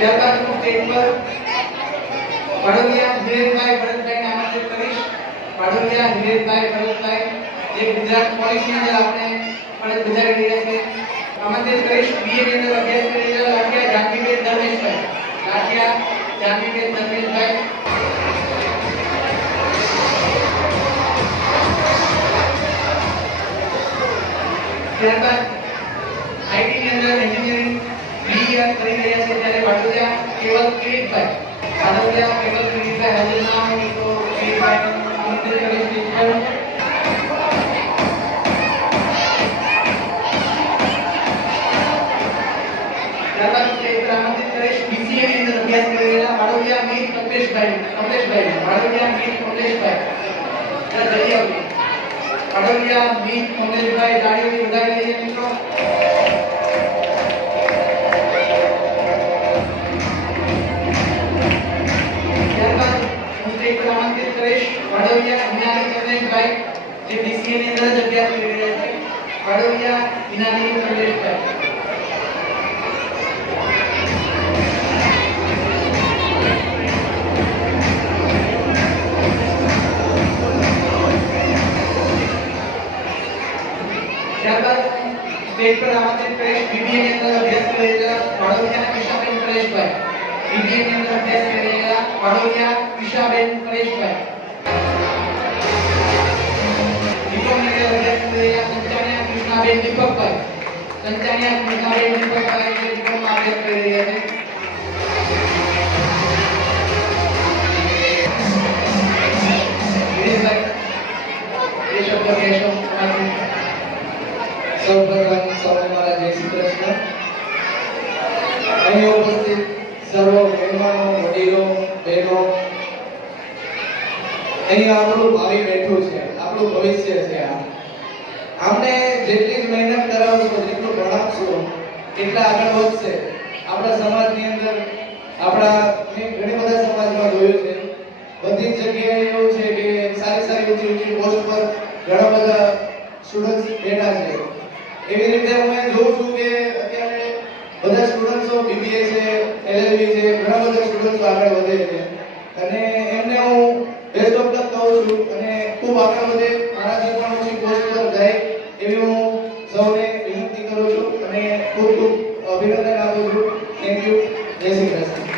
ત્યારબાદ હું સ્ટેજ પર પાડોલિયા ધીરેનભાઈ ભરતભાઈને આમંત્રિત કરીશ. પડોદિયા હિરેનભાઈ ભરતભાઈ જે ગુજરાત પોલીસની અંદર આપણે ફરજ બજાવી રહ્યા છે, આમંત્રિત કરીશ. બીએ ની અંદર અભ્યાસ કરી રહ્યા લાઠિયા જાનકીબેન ધર્મેશભાઈ. લાઠિયા જાનકીબેન ધર્મેશભાઈ. ત્યારબાદ આઈટી ની અંદર એન્જિનિયરિંગ બીએ કરી રહ્યા છે ત્યારે પાડોલિયા કેવલ કિરીટભાઈ પાડોલિયા કેવલ કિરીટભાઈ હાજર ના હોય તો કિરીટભાઈ આમંત્રિત કરીશ સ્ટેજ પર ત્યારબાદ સ્ટેજ પર આમંત્રિત કરીશ BCA ની અંદર અભ્યાસ કરી રહેલા વાડોદિયા મીર કમલેશભાઈ કમલેશભાઈ વાડોદિયા મીર કમલેશભાઈ જરા જલ્દી આવજો વાડોદિયા મીર કમલેશભાઈ તાળીઓથી વધાવી લઈએ મિત્રો ત્યારબાદ કરીશ ઇનાની હિનાની ભાઈ. જે BCA ની અંદર જગ્યા કરી રહ્યા છે. વાડોદિયા ઇનાની કમલેશભાઈ ભાઈ. સ્ટેજ પર આમંત્રિત બીબીએ ની અંદર અભ્યાસ કરી રહેલા વાડોદિયા કિશાબેન પરેશભાઈ. બીબીએ ની અંદર અભ્યાસ કરેલા રહેલા કિશાબેન પરેશભાઈ. કૃષ્ણાબેન દીપકભાઈ સંચાણિયા કૃષ્ણાબેન દીપકભાઈ જે બીકોમમાં કરી. રહ્યા છે વડીલો, બહેનો. અહીં આપણું ભાવિ બેઠું છે. આપણું ભવિષ્ય છે આપણે કરાવશું જેટલું ભણાવશું એટલા આગળ વધશે. આપણા સમાજની અંદર, આપણા ઘણી બધા સમાજમાં જોયું છે. બધી જગ્યાએ એવું છે કે સારી સારી ઊંચી ઊંચી પોસ્ટ પર ઘણા બધા સ્ટુડન્ટ્સ બેઠા છે. એવી રીતે હું જોઉં છું કે અત્યારે બધા સ્ટુડન્ટ્સો બીબીએ છે એલએલબી છે, ઘણા બધા સ્ટુડન્ટ્સો આગળ વધે છે. અને એમને હું બેસ્ટ ઓફ લક કહું છું અને ખૂબ આગળ વધે. મારાથી પણ ઊંચી પોસ્ટ પર જાય એવી હું થેન્ક યુ જય શ્રી કૃષ્ણ